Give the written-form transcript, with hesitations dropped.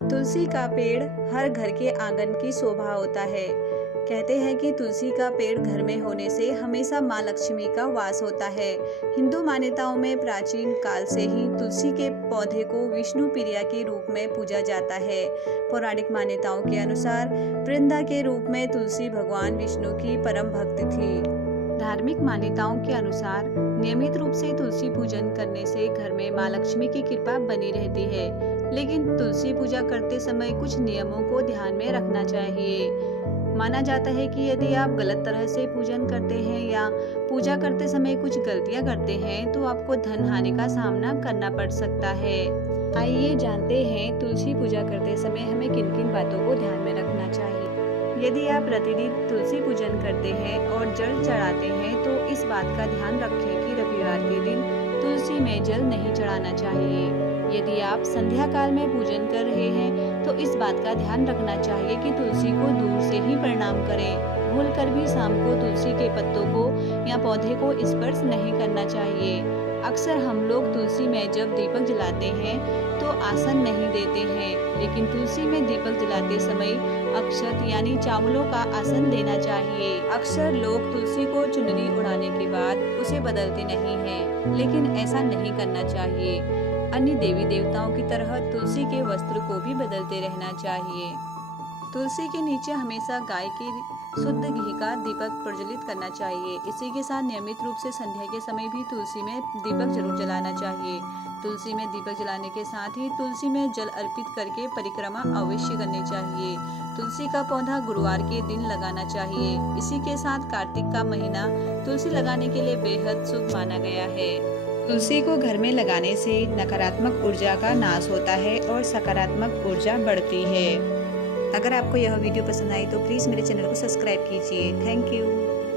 तुलसी का पेड़ हर घर के आंगन की शोभा होता है। कहते हैं कि तुलसी का पेड़ घर में होने से हमेशा माँ लक्ष्मी का वास होता है। हिंदू मान्यताओं में प्राचीन काल से ही तुलसी के पौधे को विष्णु प्रिया के रूप में पूजा जाता है। पौराणिक मान्यताओं के अनुसार वृंदा के रूप में तुलसी भगवान विष्णु की परम भक्त थी। धार्मिक मान्यताओं के अनुसार नियमित रूप से तुलसी पूजन करने से घर में माँ लक्ष्मी की कृपा बनी रहती है। लेकिन तुलसी पूजा करते समय कुछ नियमों को ध्यान में रखना चाहिए। माना जाता है कि यदि आप गलत तरह से पूजन करते हैं या पूजा करते समय कुछ गलतियां करते हैं तो आपको धन हानि का सामना करना पड़ सकता है। आइए जानते हैं तुलसी पूजा करते समय हमें किन किन बातों को ध्यान में रखना चाहिए। यदि आप प्रतिदिन तुलसी पूजन करते हैं और जल चढ़ाते हैं तो इस बात का ध्यान रखें कि रविवार के दिन तुलसी में जल नहीं चढ़ाना चाहिए। यदि आप संध्या काल में पूजन कर रहे हैं तो इस बात का ध्यान रखना चाहिए कि तुलसी को दूर से ही प्रणाम करें। भूलकर भी शाम को तुलसी के पत्तों को या पौधे को स्पर्श नहीं करना चाहिए। अक्सर हम लोग तुलसी में जब दीपक जलाते हैं तो आसन नहीं देते हैं, लेकिन तुलसी में दीपक जलाते समय अक्षत यानी चावलों का आसन देना चाहिए। अक्सर लोग तुलसी को चुनरी उड़ाने के बाद उसे बदलते नहीं हैं, लेकिन ऐसा नहीं करना चाहिए। अन्य देवी देवताओं की तरह तुलसी के वस्त्र को भी बदलते रहना चाहिए। तुलसी के नीचे हमेशा गाय के शुद्ध घी का दीपक प्रज्वलित करना चाहिए। इसी के साथ नियमित रूप से संध्या के समय भी तुलसी में दीपक जरूर जलाना चाहिए। तुलसी में दीपक जलाने के साथ ही तुलसी में जल अर्पित करके परिक्रमा अवश्य करनी चाहिए। तुलसी का पौधा गुरुवार के दिन लगाना चाहिए। इसी के साथ कार्तिक का महीना तुलसी लगाने के लिए बेहद शुभ माना गया है। तुलसी को घर में लगाने से नकारात्मक ऊर्जा का नाश होता है और सकारात्मक ऊर्जा बढ़ती है। अगर आपको यह वीडियो पसंद आई तो प्लीज़ मेरे चैनल को सब्सक्राइब कीजिए। Thank you.